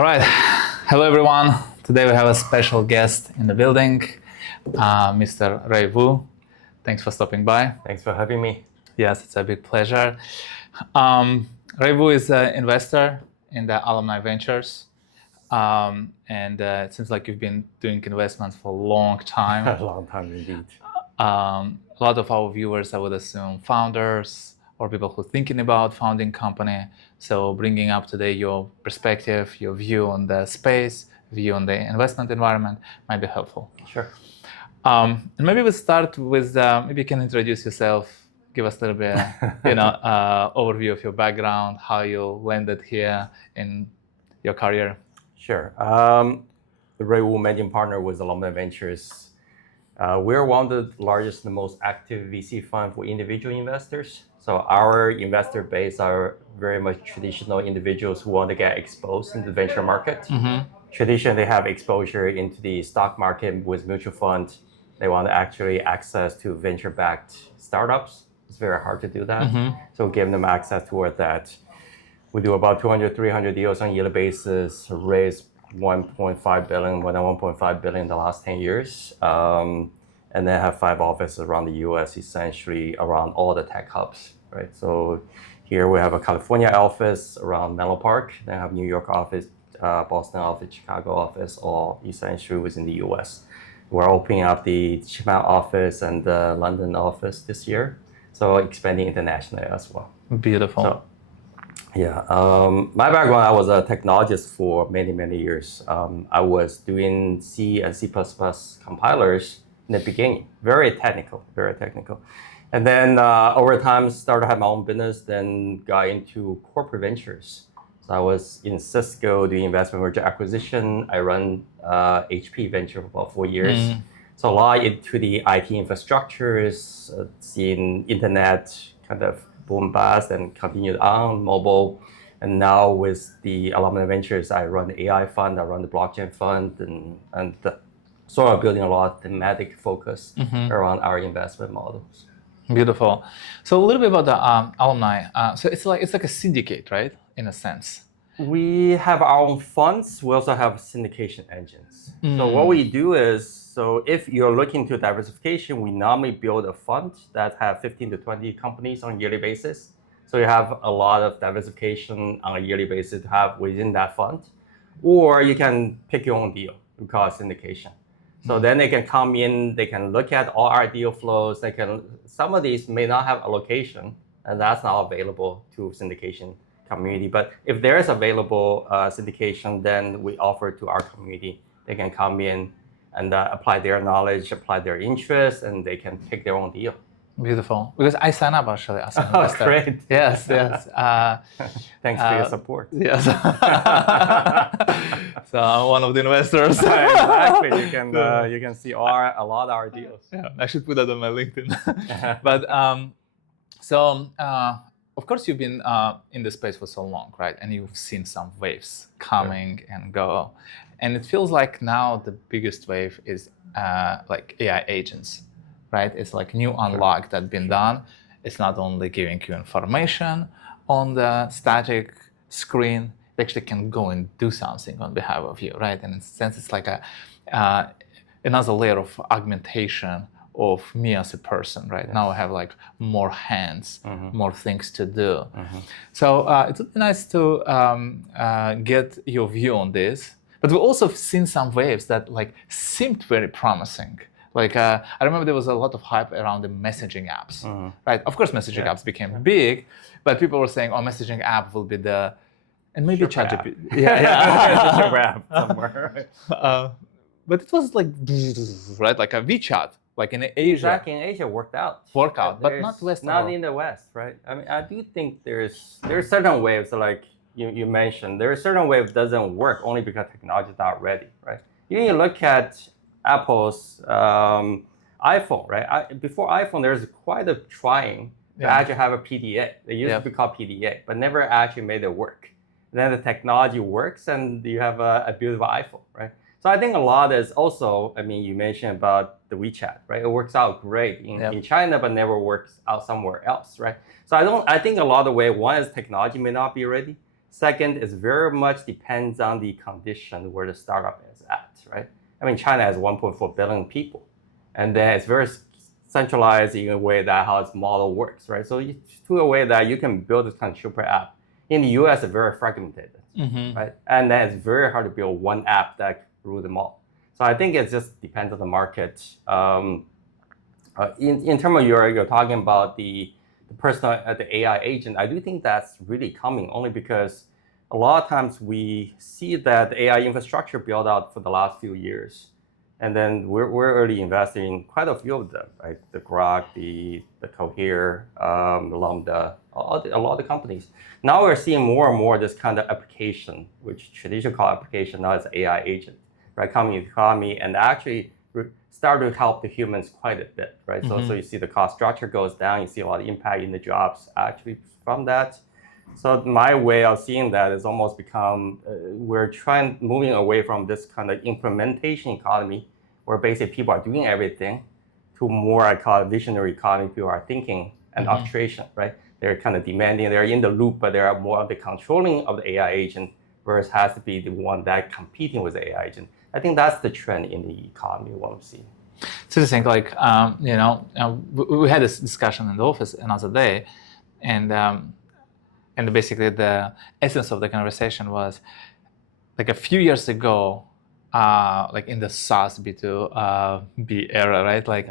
All right. Hello, everyone. Today we have a special guest in the building, Mr. Ray Wu. Thanks for stopping by. Thanks for having me. Yes, it's a big pleasure. Ray Wu is an investor in the Alumni Ventures. And it seems like you've been doing investments for a long time. A long time indeed. A lot of our viewers, I would assume, founders or people who are thinking about founding company. So bringing up today your perspective, your view on the space, view on the investment environment might be helpful. Sure. And maybe we'll start with, maybe you can introduce yourself, give us a little bit, overview of your background, how you landed here in your career. Sure. The Ray Wu managing partner with Alumni Ventures. We're one of the largest and most active VC fund for individual investors. So our investor base are very much traditional individuals who want to get exposed into the venture market. Mm-hmm. Traditionally, they have exposure into the stock market with mutual funds. They want to actually access to venture-backed startups. It's very hard to do that. Mm-hmm. So giving them access toward that. We do about 200, 300 deals on a yearly basis, raise 1.5 billion, more than 1.5 billion in the last 10 years. And then have 5 offices around the US, essentially around all the tech hubs, right? So here we have a California office around Menlo Park, then have New York office, Boston office, Chicago office, all essentially within the US. We're opening up the Japan office and the London office this year. So expanding internationally as well. Beautiful. So, yeah, my background, I was a technologist for many, many years. I was doing C and C++ compilers in the beginning, very technical. And then over time, started to have my own business, then got into corporate ventures. So I was in Cisco doing investment merger acquisition. I run HP Venture for about 4 years. Mm. So a lot into the IT infrastructures, seeing internet kind of boom bust and continued on mobile. And now with the Alumni Ventures, I run the AI fund, I run the blockchain fund, and sort of building a lot of thematic focus around our investment models. Beautiful. So a little bit about the alumni. So it's like a syndicate, right? In a sense. We have our own funds. We also have syndication engines. So what we do is, so if you're looking to diversification, we normally build a fund that have 15 to 20 companies on a yearly basis. So you have a lot of diversification on a yearly basis to have within that fund. Or you can pick your own deal. We call it syndication. So then they can come in, they can look at all our deal flows. Some of these may not have allocation, and that's not available to syndication community. But if there is available syndication, then we offer to our community. They can come in and apply their knowledge, apply their interest, and they can pick their own deal. Beautiful. Because I sign up actually as an investor. Great. Yes. Thanks for your support. Yes. So I'm one of the investors. Exactly. You can see a lot of our deals. Yeah, I should put that on my LinkedIn. But of course you've been in the space for so long, right? And you've seen some waves coming and go. And it feels like now the biggest wave is like AI agents, right? It's like new unlock that's been done. It's not only giving you information on the static screen, it actually can go and do something on behalf of you, right? And in a sense, it's like another layer of augmentation of me as a person, right? Yes. Now I have like more hands, more things to do. So it would be nice to get your view on this. But we've also seen some waves that like seemed very promising. Like I remember there was a lot of hype around the messaging apps, right? Of course, messaging apps became big, but people were saying, "Oh, messaging app will be the," and maybe ChatGPT. Yeah, a wrap somewhere. But it was like, right, like a WeChat, like in Asia. Exactly, in Asia worked out, but not West. Not in the West, right? I mean, I do think there's certain waves like you mentioned. There are certain waves doesn't work only because technology is not ready, right? You look at Apple's iPhone, right? Before iPhone, there's quite a trying to actually have a PDA. They used to be called PDA, but never actually made it work. Then the technology works, and you have a beautiful iPhone, right? So I think a lot is also, I mean, you mentioned about the WeChat, right? It works out great in China, but never works out somewhere else, right? So I think a lot of way, one is technology may not be ready. Second is very much depends on the condition where the startup is at, right? I mean, China has 1.4 billion people, and then it's very centralized in a way that how its model works, right? So to a way that you can build this kind of super app. In the US, it's very fragmented, right? And then it's very hard to build one app that rule them all. So I think it just depends on the market. In terms of you're talking about the personal, the AI agent, I do think that's really coming only because a lot of times we see that the AI infrastructure built out for the last few years. And then we're already investing in quite a few of them, right? The Grok, the Cohere, Lambda, a lot of the companies. Now we're seeing more and more this kind of application, which traditionally called application, now it's AI agent, right? Coming into the economy and actually start to help the humans quite a bit, right? So you see the cost structure goes down, you see a lot of impact in the jobs actually from that. So my way of seeing that is almost become, we're moving away from this kind of implementation economy where basically people are doing everything to more, I call it visionary economy, people are thinking and orchestration, right? They're kind of demanding, they're in the loop, but they are more of the controlling of the AI agent versus has to be the one that competing with the AI agent. I think that's the trend in the economy we want to see. It's interesting, like, we had this discussion in the office another day, and basically the essence of the conversation was like a few years ago, like in the SaaS B2B era, right? Like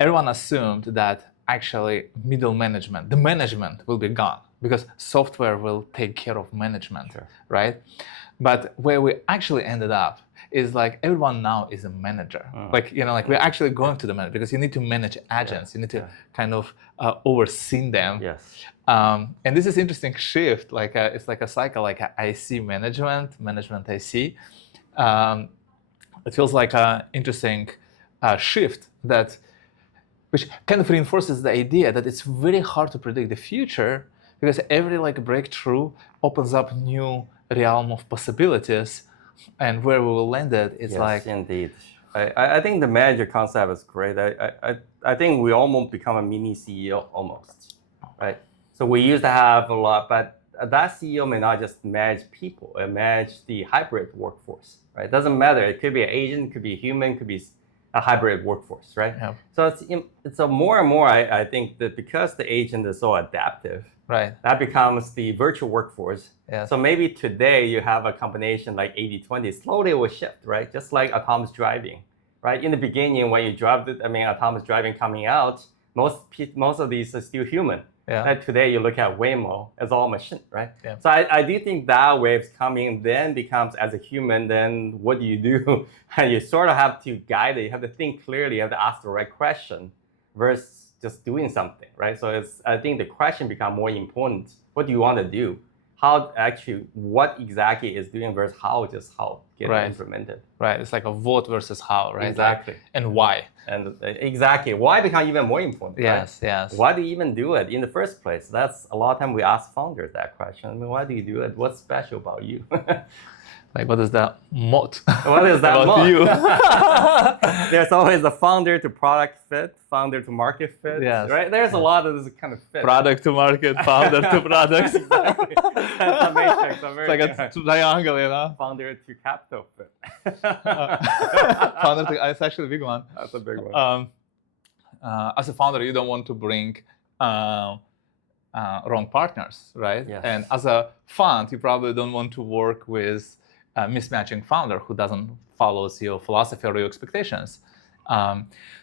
everyone assumed that actually middle management, the management will be gone because software will take care of management, right? But where we actually ended up is like everyone now is a manager. Like, like we're actually going to the manager because you need to manage agents. You need to kind of oversee them. Yes. And this is interesting shift. Like it's like a cycle. Like I see management I see. It feels like an interesting shift which kind of reinforces the idea that it's very hard to predict the future because every like breakthrough opens up new realm of possibilities, and where we will land it is like indeed. I think the manager concept is great. I think we almost become a mini CEO almost, right? So we used to have a lot, but that CEO may not just manage people, it manage the hybrid workforce, right? It doesn't matter. It could be an agent, it could be a human, it could be a hybrid workforce, right? Yeah. So it's a more and more, I think that because the agent is so adaptive, right, that becomes the virtual workforce. Yeah. So maybe today you have a combination like 80-20, slowly it will shift, right? Just like autonomous driving, right? In the beginning, when you drive autonomous driving coming out, most of these are still human. Yeah. And today you look at Waymo, it's all machine, right? Yeah. So I do think that wave's coming, then becomes as a human, then what do you do? And you sort of have to guide it, you have to think clearly, you have to ask the right question versus just doing something, right? So I think the question becomes more important. What do you want to do? What exactly is doing versus how get it implemented. Right, it's like a vote versus how, right? Exactly. And why. And exactly, why becomes even more important, yes, right? Yes. Why do you even do it in the first place? That's a lot of time we ask founders that question. I mean, why do you do it? What's special about you? Like, what is that moat? What is that about moat? you? There's always the founder to product fit, founder to market fit, right? There's a lot of this kind of fit. Product to market, founder to product. Exactly. That's a matrix. It's like a triangle, Founder to capital fit. Founder to, it's actually a big one. That's a big one. As a founder, you don't want to bring wrong partners, right? Yes. And as a fund, you probably don't want to work with a mismatching founder who doesn't follow your philosophy or your expectations.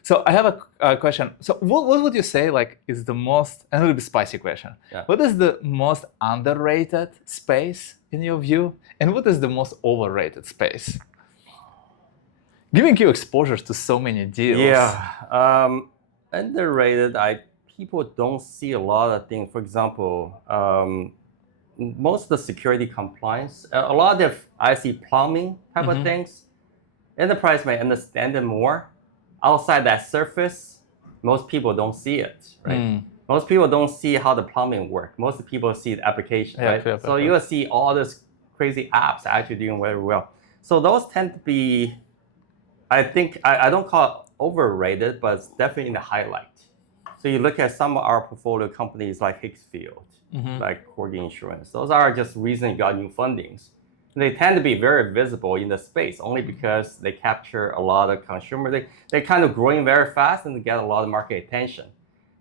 So I have a question. So what would you say is the most, and a little bit spicy question, what is the most underrated space in your view? And what is the most overrated space? Giving you exposures to so many deals. Yeah, underrated, people don't see a lot of things. For example, most of the security compliance, a lot of I see plumbing type of things. Enterprise may understand it more. Outside that surface, most people don't see it, right? Most people don't see how the plumbing works. Most people see the application, right? So you will see all these crazy apps actually doing very well. So those tend to be, I think, I don't call it overrated, but it's definitely in the highlight. So you look at some of our portfolio companies like Hicksfield, like Corgi Insurance. Those are just recently got new fundings. They tend to be very visible in the space only because they capture a lot of consumer. They're kind of growing very fast and get a lot of market attention.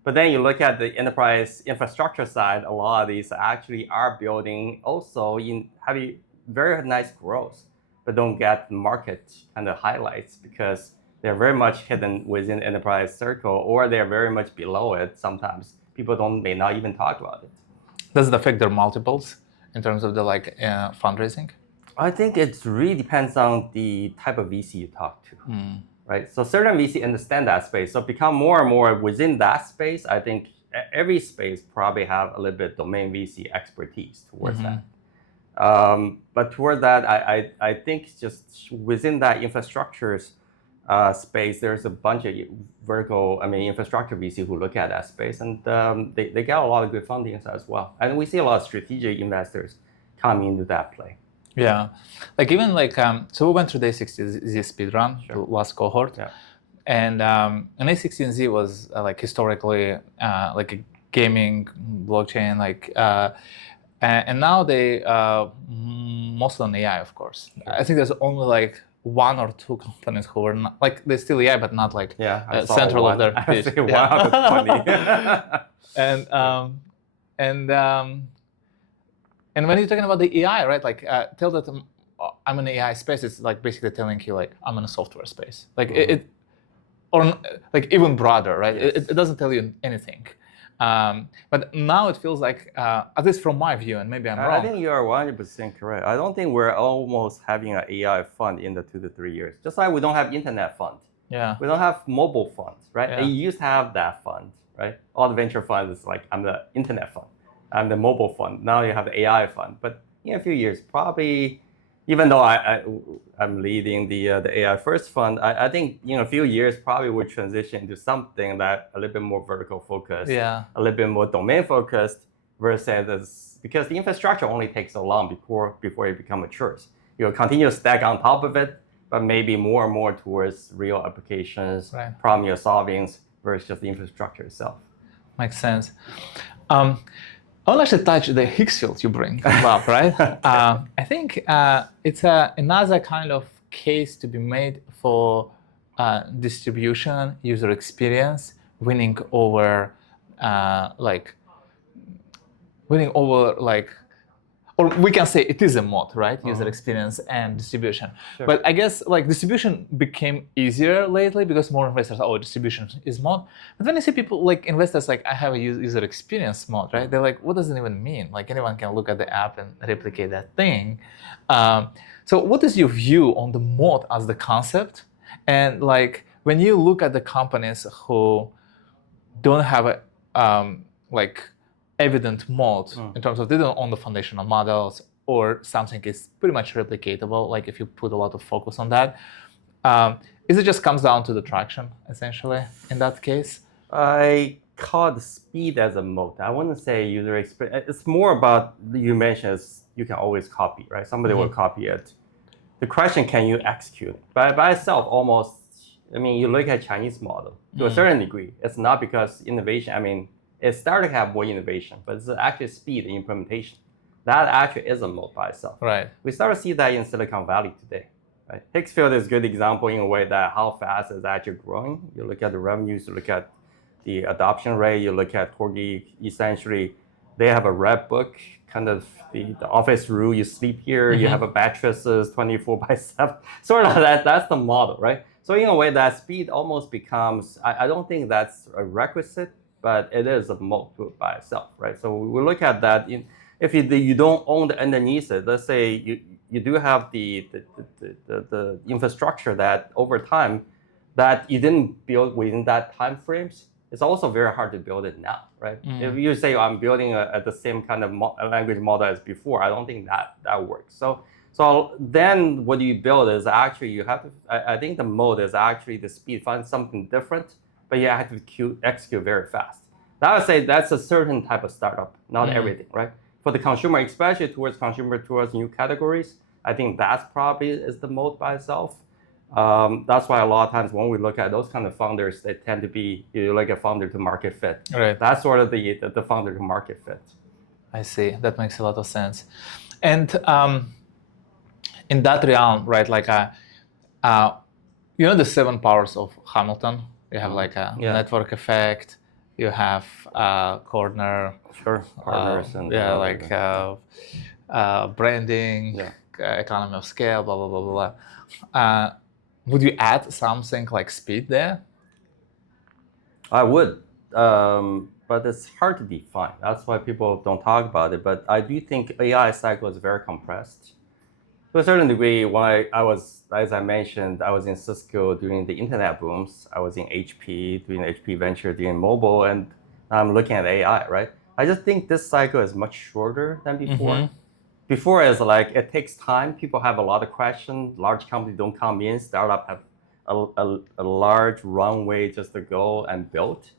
But then you look at the enterprise infrastructure side, a lot of these actually are building also in having very nice growth, but don't get market kind of highlights because they're very much hidden within enterprise circle, or they're very much below it. Sometimes people may not even talk about it. Does it affect their multiples in terms of the fundraising? I think it really depends on the type of VC you talk to, right? So certain VC understand that space. So become more and more within that space. I think every space probably have a little bit domain VC expertise towards that. But toward that, I think just within that infrastructures space, there's a bunch of infrastructure VC who look at that space, and they get a lot of good fundings as well. And we see a lot of strategic investors coming into that play. Yeah, so we went through the A16Z speed run, the last cohort, and an A16Z was historically like a gaming blockchain, and now they mostly on AI, of course. I think there's only one or two companies who are not, they're still AI, but not central of their pitch. I see one out of 20. And when you're talking about the AI, right? Tell that I'm in the AI space. It's basically telling you I'm in a software space. Or even broader, right? Yes. It doesn't tell you anything. But now it feels like, at least from my view, and maybe I'm wrong. I think you are 100% correct. I don't think we're almost having an AI fund in the 2 to 3 years. Just like we don't have internet fund. Yeah. We don't have mobile funds, right? Yeah. You used to have that fund, right? All the venture funds is I'm the internet fund. I'm the mobile fund. Now you have the AI fund. But in a few years, probably, even though I'm leading the AI first fund, I think in a few years probably we'll transition to something that a little bit more vertical focused, a little bit more domain focused, versus because the infrastructure only takes so long before it becomes matures. You'll continue to stack on top of it, but maybe more and more towards real applications, problem you're solving versus just the infrastructure itself. Makes sense. I want to actually touch the Hicksfield you bring up, right? I think it's another kind of case to be made for distribution, user experience, winning over or we can say it is a moat, right? User experience and distribution. Sure. But I guess distribution became easier lately because more investors, distribution is moat. But when you see people investors I have a user experience moat, right? They're what does it even mean? Anyone can look at the app and replicate that thing. So what is your view on the moat as the concept? And when you look at the companies who don't have a evident moat in terms of they don't own the foundational models or something is pretty much replicatable, if you put a lot of focus on that, is it just comes down to the traction essentially in that case? I call the speed as a moat. I wouldn't say user experience. It's more about, you mentioned you can always copy, right? Somebody will copy it. The question, can you execute? By itself, almost, you look at Chinese model to a certain degree. It's not because innovation, it started to have more innovation, but it's actually speed and implementation. That actually is a moat by itself. Right. We start to see that in Silicon Valley today. Right? Hicksfield is a good example in a way that how fast it's actually growing. You look at the revenues, you look at the adoption rate, you look at Corgi, essentially, they have a red book, kind of the office rule, you sleep here, you have a mattresses 24/7, sort of that's the model, right? So in a way that speed almost becomes, I don't think that's a requisite, but it is a moat by itself, right? So we look at that. If you don't own the underneath it, let's say you do have the infrastructure that over time that you didn't build within that time frames, it's also very hard to build it now, right? If you say I'm building the same kind of language model as before, I don't think that works. So then what you build is actually you have to. I think the moat is actually the speed, find something different. But you have to execute very fast. I would say that's a certain type of startup, not everything, right? For the consumer, especially towards new categories, I think that's probably is the moat by itself. That's why a lot of times when we look at those kind of founders, they tend to be, you like a founder to market fit. Right. That's sort of the founder to market fit. I see. That makes a lot of sense. And in that realm, right, like you know the seven powers of Hamilton? You have like a network effect, you have corner, partners and yeah, like branding, economy of scale, blah, blah, blah, blah, blah. Would you add something like speed there? I would, but it's hard to define. That's why people don't talk about it. But I do think AI cycle is very compressed. To a certain degree, when I was, as I mentioned, I was in Cisco during the internet booms. I was in HP, doing HP Venture, doing mobile, and I'm looking at AI, right? I just think this cycle is much shorter than before. Mm-hmm. Before is like, it takes time. People have a lot of questions. Large companies don't come in. Startup have a large runway just to go and build.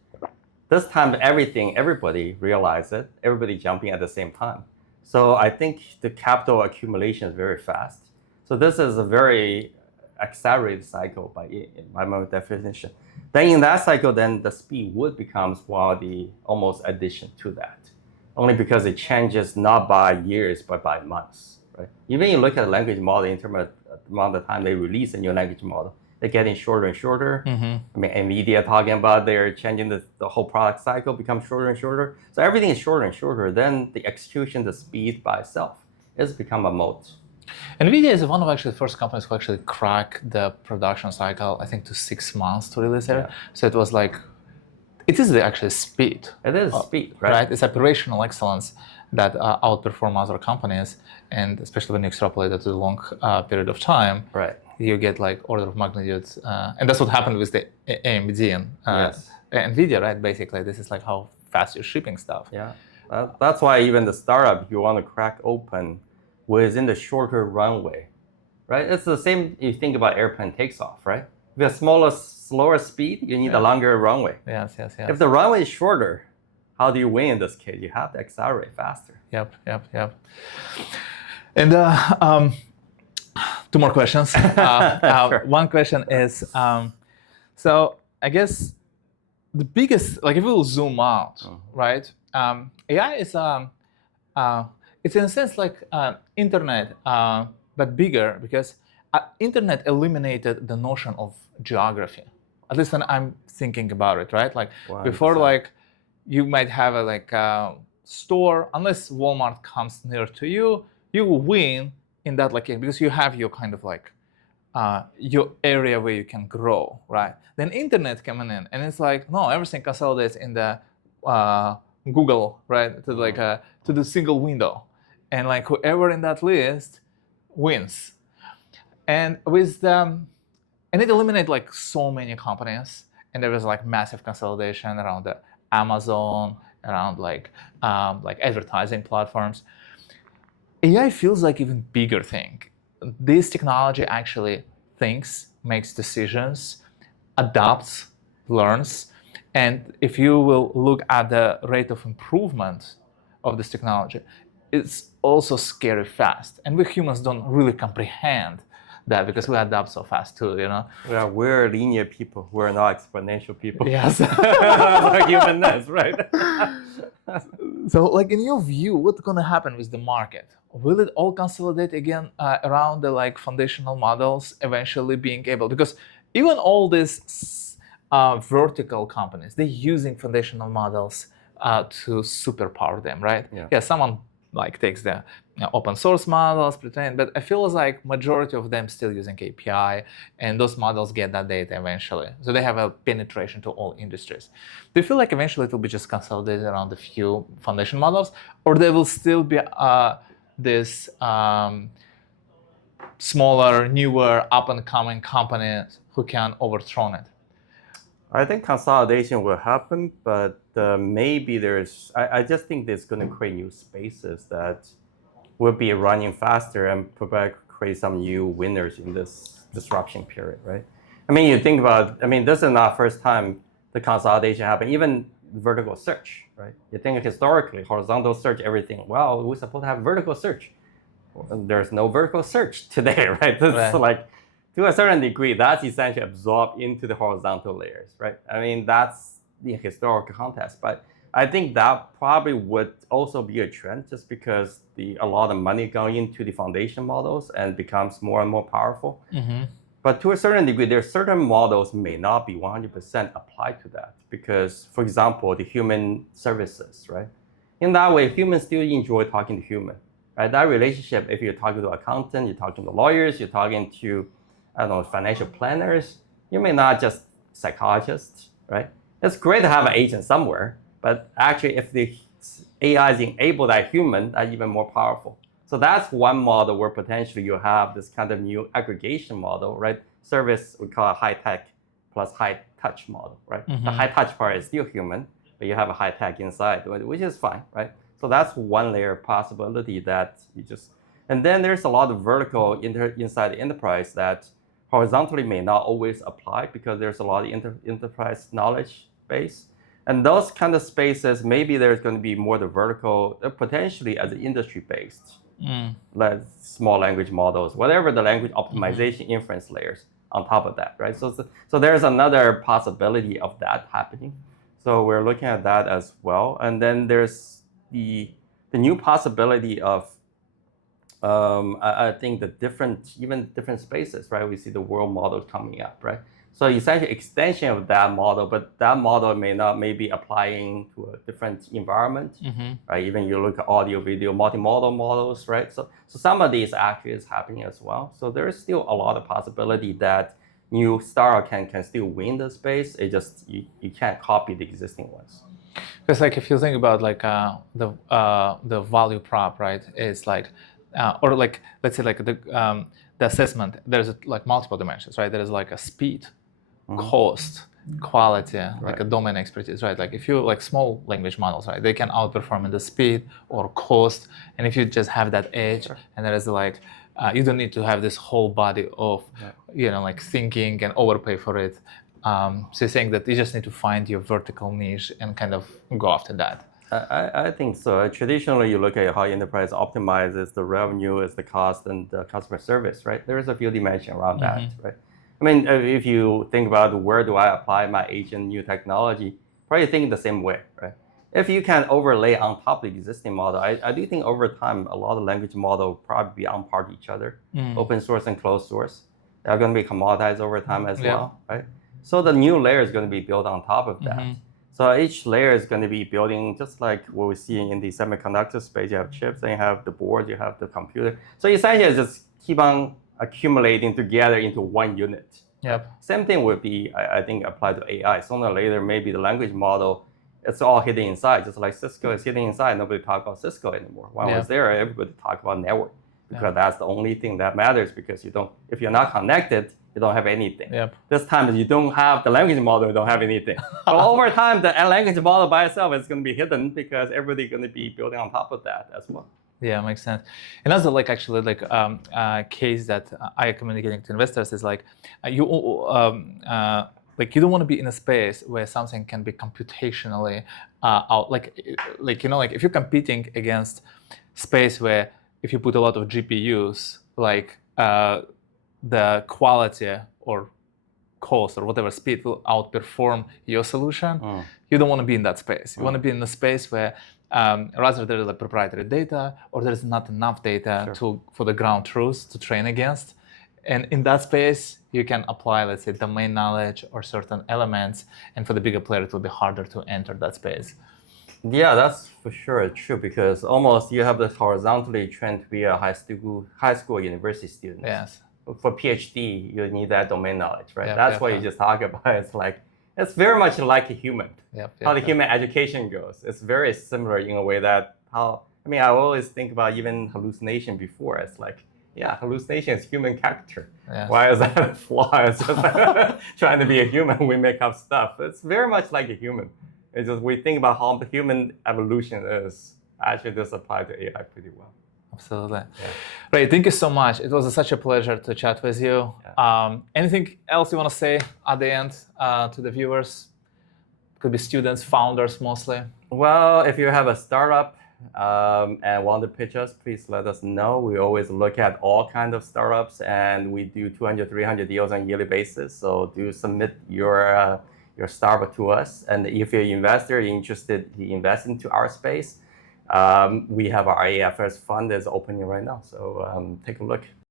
This time, everybody realized it. Everybody jumping at the same time. So I think the capital accumulation is very fast. So this is a very accelerated cycle by my definition. Then in that cycle, then the speed would becomes one of the almost addition to that. Only because it changes not by years, but by months, right? Even you look at the language model in terms of the amount of time they release a new language model, they're getting shorter and shorter. Mm-hmm. I mean, NVIDIA talking about they're changing the whole product cycle becomes shorter and shorter. So everything is shorter and shorter. Then the execution, the speed by itself has become a moat. NVIDIA is one of actually the first companies who actually cracked the production cycle, I think, to 6 months to release it. Yeah. So it was like, it is the actual speed. It is speed, right? It's operational excellence that outperform other companies, and especially when you extrapolate it to a long period of time, right? You get like order of magnitude, and that's what happened with the AMD and NVIDIA, right? Basically, this is like how fast you're shipping stuff. Yeah, that's why even the startup, you want to crack open within the shorter runway, right? It's the same if you think about airplane takes off, right? If you have slower speed, you need a longer runway. Yes. If the runway is shorter, how do you win in this case? You have to accelerate faster. Yep. And two more questions. Sure. One question is, so I guess the biggest, like if we will zoom out, right? AI is, it's in a sense like internet, but bigger, because internet eliminated the notion of geography. At least when I'm thinking about it, right? Like 100%. Before, like you might have a store, unless Walmart comes near to you, you will win in that location because you have your kind of like your area where you can grow, right? Then internet coming in, and it's like no, everything consolidates in the Google, right? To like to the single window, and like whoever in that list wins. And with and it eliminated like so many companies, and there was like massive consolidation around the Amazon, around like advertising platforms. AI feels like even bigger thing. This technology actually thinks, makes decisions, adapts, learns, and if you will look at the rate of improvement of this technology, it's also scary fast. And we humans don't really comprehend that because we adapt so fast too, you know? Yeah, we're linear people. We're not exponential people. Yes. Like humanness, right? So like in your view, what's gonna happen with the market? Will it all consolidate again around the like foundational models eventually being able, because even all these vertical companies, they're using foundational models to superpower them, right? Yeah, someone like takes the open source models, pretend, but I feel like majority of them still using API, and those models get that data eventually. So they have a penetration to all industries. Do you feel like eventually it will be just consolidated around a few foundation models, or there will still be this smaller, newer, up-and-coming companies who can overthrow it? I think consolidation will happen, but maybe there's, I just think there's going to create new spaces that will be running faster and probably create some new winners in this disruption period, right? I mean, you think about, I mean, this is not first time the consolidation happened, even vertical search, right? You think historically, horizontal search, everything, well, we're supposed to have vertical search. There's no vertical search today, right? This is like, to a certain degree, that's essentially absorbed into the horizontal layers, right? I mean, that's the historical context, but I think that probably would also be a trend just because a lot of money going into the foundation models and becomes more and more powerful. But to a certain degree, there are certain models may not be 100% applied to that because, for example, the human services, right? In that way, humans still enjoy talking to human, right? That relationship, if you're talking to an accountant, you're talking to lawyers, you're talking to, I don't know, financial planners, you may not just psychologists, right? It's great to have an agent somewhere, but actually if the AI is enabled by human, that's even more powerful. So that's one model where potentially you have this kind of new aggregation model, right? Service, we call it high tech plus high touch model, right? The high touch part is still human, but you have a high tech inside, which is fine, right? So that's one layer of possibility that you just, and then there's a lot of vertical inside the enterprise that horizontally may not always apply because there's a lot of enterprise knowledge base. And those kind of spaces, maybe there's going to be more the vertical, potentially as industry-based, like small language models, whatever the language optimization inference layers on top of that, right? So there's another possibility of that happening. So we're looking at that as well. And then there's the new possibility of, I think even different spaces, right? We see the world model coming up, right? So essentially extension of that model, but that model may be applying to a different environment, right? Even you look at audio, video, multimodal models, right? So some of these actually is happening as well. So there is still a lot of possibility that new startup can still win the space. It just, you can't copy the existing ones. Because like if you think about like the value prop, right? Is like, or like let's say like the assessment. There's like multiple dimensions, right? There is like a speed, cost, quality, like a domain expertise, right? Like if you like small language models, right? They can outperform in the speed or cost, and if you just have that edge, and there is like you don't need to have this whole body of like thinking and overpay for it. So you're saying that you just need to find your vertical niche and kind of go after that. I think so. Traditionally, you look at how enterprise optimizes the revenue, is the cost, and the customer service, right? There is a few dimensions around that, right? I mean, if you think about where do I apply my agent new technology, probably think the same way, right? If you can overlay on top of the existing model, I do think over time, a lot of language model probably be on par to each other, open source and closed source. They're going to be commoditized over time as well, right? So the new layer is going to be built on top of that. So each layer is going to be building just like what we're seeing in the semiconductor space. You have chips, then you have the board, you have the computer. So essentially, it's just keep on accumulating together into one unit. Same thing would be, I think, applied to AI. Sooner or later, maybe the language model, it's all hidden inside. Just like Cisco is hidden inside, nobody talk about Cisco anymore. When I was there, everybody talk about network because that's the only thing that matters. Because if you're not connected, you don't have anything. This time, you don't have the language model, you don't have anything. But over time, the language model by itself is going to be hidden because everybody's going to be building on top of that as well. Yeah, makes sense. Another like actually like case that I communicating to investors is like you don't want to be in a space where something can be computationally out. Like if you're competing against space where if you put a lot of GPUs, like the quality or cost or whatever speed will outperform your solution. You don't want to be in that space. You want to be in a space where rather there is like proprietary data or there is not enough data for the ground truth to train against. And in that space, you can apply, let's say, domain knowledge or certain elements. And for the bigger player, it will be harder to enter that space. Yeah, that's for sure true because almost you have this horizontally trained to be a high school university student. For PhD, you need that domain knowledge, right? That's what you just talk about. It's like, it's very much like a human. How the human education goes. It's very similar in a way that I always think about even hallucination before. It's like, hallucination is human character. Why is that a flaw? It's just trying to be a human, we make up stuff. It's very much like a human. It's just we think about how the human evolution is. Actually, this applies to AI pretty well. Absolutely. Right. Thank you so much. It was such a pleasure to chat with you. Anything else you want to say at the end to the viewers? Could be students, founders mostly. Well, if you have a startup, and want to pitch us, please let us know. We always look at all kinds of startups, and we do 200, 300 deals on a yearly basis. So do submit your startup to us. And if you're an investor interested to invest into our space, we have our AFS fund that's opening right now. So take a look.